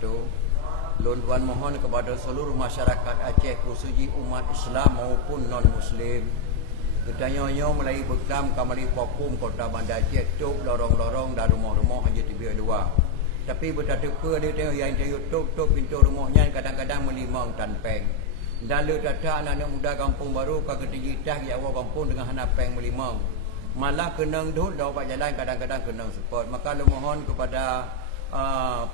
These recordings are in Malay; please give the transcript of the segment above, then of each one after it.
wabarakatuh. Tuan mohon kepada seluruh masyarakat Aceh, khususnya umat Islam maupun non-Muslim, ketanya-nya mulai bekam kamali Pokum Kota Bandar Aceh tuk lorong-lorong dan rumah-rumah hanya tiba luar. Tapi bertatuka dia tengok yang tayuk tuk pintu rumahnya kadang-kadang melimang tanpeng. Dan le tata anak muda kampung baru ka ketijitah ya awak kampung dengan hanapeng melimang. Malah kenang duduk dapat jalan kadang-kadang kenang support. Maka lu mohon kepada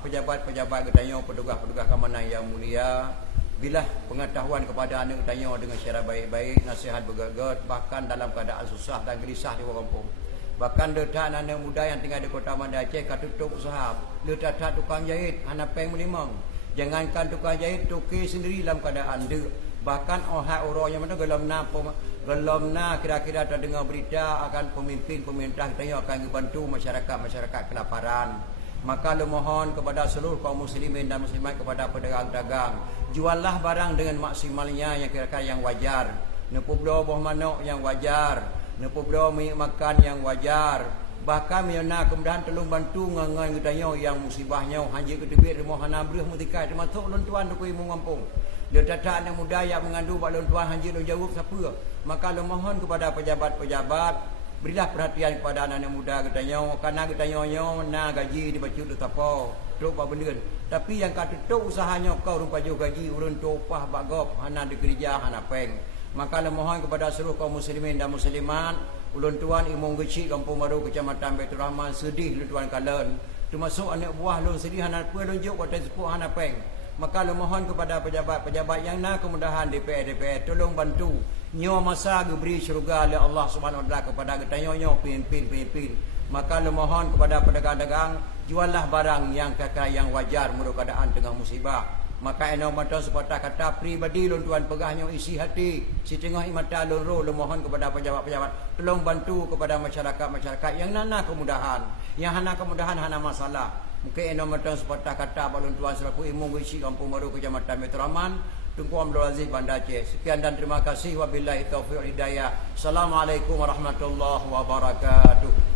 pejabat-pejabat ketanya, petugas-petugas keamanan yang mulia, bila pengetahuan kepada anak ketanya dengan secara baik-baik, nasihat bergagat, bahkan dalam keadaan susah dan gelisah di kampung. Bahkan letak anak muda yang tinggal di Kota Bandar Aceh kat tutup usaha, letak tukang jahit hanapeng melimang. Jangankan tukang jahit, tukir sendiri dalam keadaan dia. Bahkan orang yang mana gelom na kira-kira terdengar berita akan pemimpin pemerintah kita akan membantu masyarakat kelaparan. Maka lu mohon kepada seluruh kaum muslimin dan muslimat, kepada pedagang-dagang, juallah barang dengan maksimalnya yang kira-kira yang wajar. Nepu belo buah manok yang wajar, nepu belo minyak makan yang wajar. Bahkan miana kemudahan tolong bantu ngangai ketanya yang musibahnya hanya ketebik rumah hana breh mutikai termasuk lon tuan tu imu kampung. Dia datang yang muda yang mengandu bak lon tuan hanya lo jawab siapa. Maka lu mohon kepada pejabat-pejabat, berilah perhatian kepada anak-anak muda ketanya, karena ketanya na gaji dibaca tu apa tok apa benda. Tapi yang kata tok usahanya kau rupa jo gaji urun topah bagop hana di kerja hana peng. Maka lu mohon kepada seluruh kaum muslimin dan muslimat, ulun tuan imong gecik kampung baru kecamatan Baitur Rahman sedih lu tuan kalen. Termasuk anak buah lu sedih hana apa lu juk kata sepuh hana peng. Maka lu mohon kepada pejabat-pejabat yang nak kemudahan DPR tolong bantu nyo masa geberi syurga oleh Allah Subhanahu Wa Taala kepada ketanya pimpin. Maka lu mohon kepada pedagang-dagang, juallah barang yang kakak yang wajar menurut keadaan tengah musibah. Maka eno mata sepatah kata pribadi lun tuan pegahnya isi hati si tengah mata lun ro. Lu mohon kepada pejabat-pejabat tolong bantu kepada masyarakat yang nana kemudahan, yang hana kemudahan hana masalah. Mungkin eno mata sepatah kata balun tuan selaku imam gisi kampung baru kecamatan Baitur Rahman, Tunku Abdul Aziz Bandar Aceh. Sekian dan terima kasih, wabillahi taufiq wal hidayah. Assalamualaikum warahmatullahi wabarakatuh.